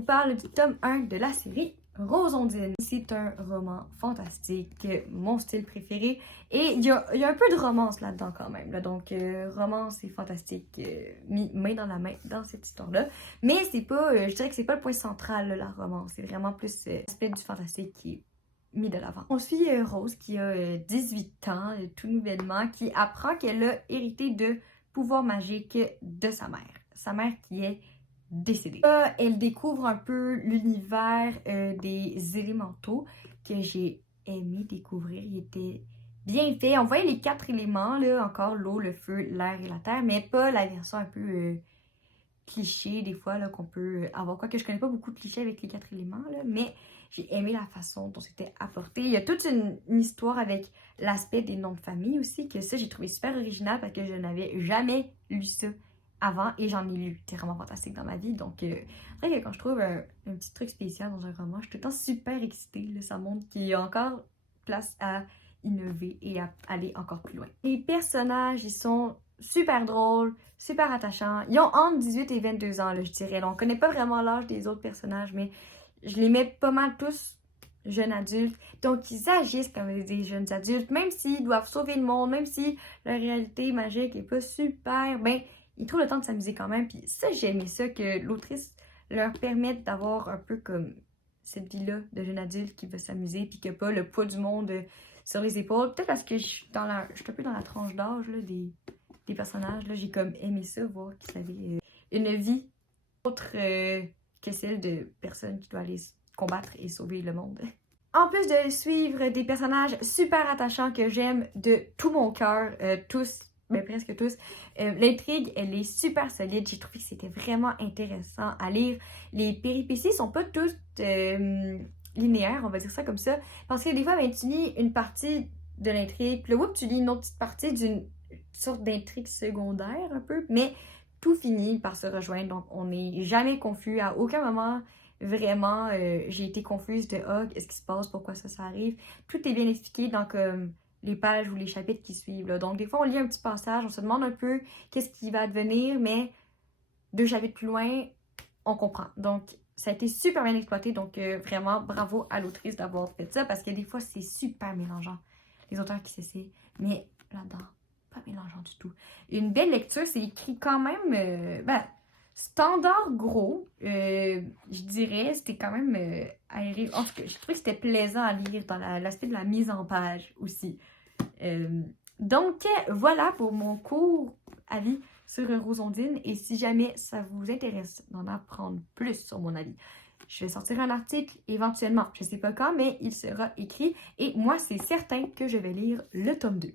vous parle du tome 1 de la série Rosondine. C'est un roman fantastique, mon style préféré. Et il y a un peu de romance là-dedans quand même. Là. Donc, romance et fantastique mis main dans la main dans cette histoire-là. Mais c'est pas, je dirais que c'est pas le point central, là, la romance. C'est vraiment plus l'aspect du fantastique qui est mis de l'avant. On suit Rose qui a 18 ans, tout nouvellement, qui apprend qu'elle a hérité de pouvoirs magiques de sa mère. Sa mère qui est décédée. Là, elle découvre un peu l'univers des élémentaux que j'ai aimé découvrir. Il était bien fait. On voyait les 4 éléments, là, encore l'eau, le feu, l'air et la terre, mais pas la version un peu cliché des fois là qu'on peut avoir. Quoique je connais pas beaucoup de clichés avec les 4 éléments, là, mais j'ai aimé la façon dont c'était apporté. Il y a toute une histoire avec l'aspect des noms de famille aussi, que ça j'ai trouvé super original parce que je n'avais jamais lu ça avant et j'en ai lu. C'était vraiment fantastique dans ma vie. Donc, c'est vrai que quand je trouve un petit truc spécial dans un roman, je suis tout le temps super excitée. Là, ça montre qu'il y a encore place à innover et à aller encore plus loin. Les personnages, ils sont super drôles, super attachants. Ils ont entre 18 et 22 ans, là, je dirais. Là, on connaît pas vraiment l'âge des autres personnages, mais je les mets pas mal tous jeunes adultes. Donc, ils agissent comme des jeunes adultes, même s'ils doivent sauver le monde, même si leur réalité magique est pas super, ben, ils trouvent le temps de s'amuser quand même. Puis ça, j'ai aimé ça, que l'autrice leur permette d'avoir un peu comme cette vie-là de jeune adulte qui veut s'amuser, puis qu'il n'y a pas le poids du monde sur les épaules. Peut-être parce que je suis un peu dans la tranche d'âge des personnages. Là, j'ai comme aimé ça, voir qu'ils avaient une vie autre que celle de personnes qui doivent aller combattre et sauver le monde. En plus de suivre des personnages super attachants que j'aime de tout mon cœur, tous, ben presque tous, l'intrigue, elle est super solide. J'ai trouvé que c'était vraiment intéressant à lire. Les péripéties sont pas toutes linéaires, on va dire ça comme ça, parce que des fois, ben, tu lis une partie de l'intrigue, puis là, tu lis une autre petite partie d'une sorte d'intrigue secondaire un peu, mais tout finit par se rejoindre, donc on n'est jamais confus. À aucun moment, vraiment, j'ai été confuse de « Ah, qu'est-ce qui se passe? Pourquoi ça arrive? » Tout est bien expliqué dans comme les pages ou les chapitres qui suivent. Là. Donc des fois, on lit un petit passage, on se demande un peu qu'est-ce qui va advenir, mais 2 chapitres plus loin, on comprend. Donc ça a été super bien exploité, donc vraiment bravo à l'autrice d'avoir fait ça, parce que des fois, c'est super mélangeant, les auteurs qui s'essaient, mais là-dedans, pas mélangeant du tout. Une belle lecture, c'est écrit quand même, standard gros, je dirais. C'était quand même aéré. En tout cas, je trouvais que c'était plaisant à lire dans l'aspect de la mise en page aussi. Donc, voilà pour mon court avis sur Rosondine. Et si jamais ça vous intéresse d'en apprendre plus sur mon avis, je vais sortir un article éventuellement. Je ne sais pas quand, mais il sera écrit. Et moi, c'est certain que je vais lire le tome 2.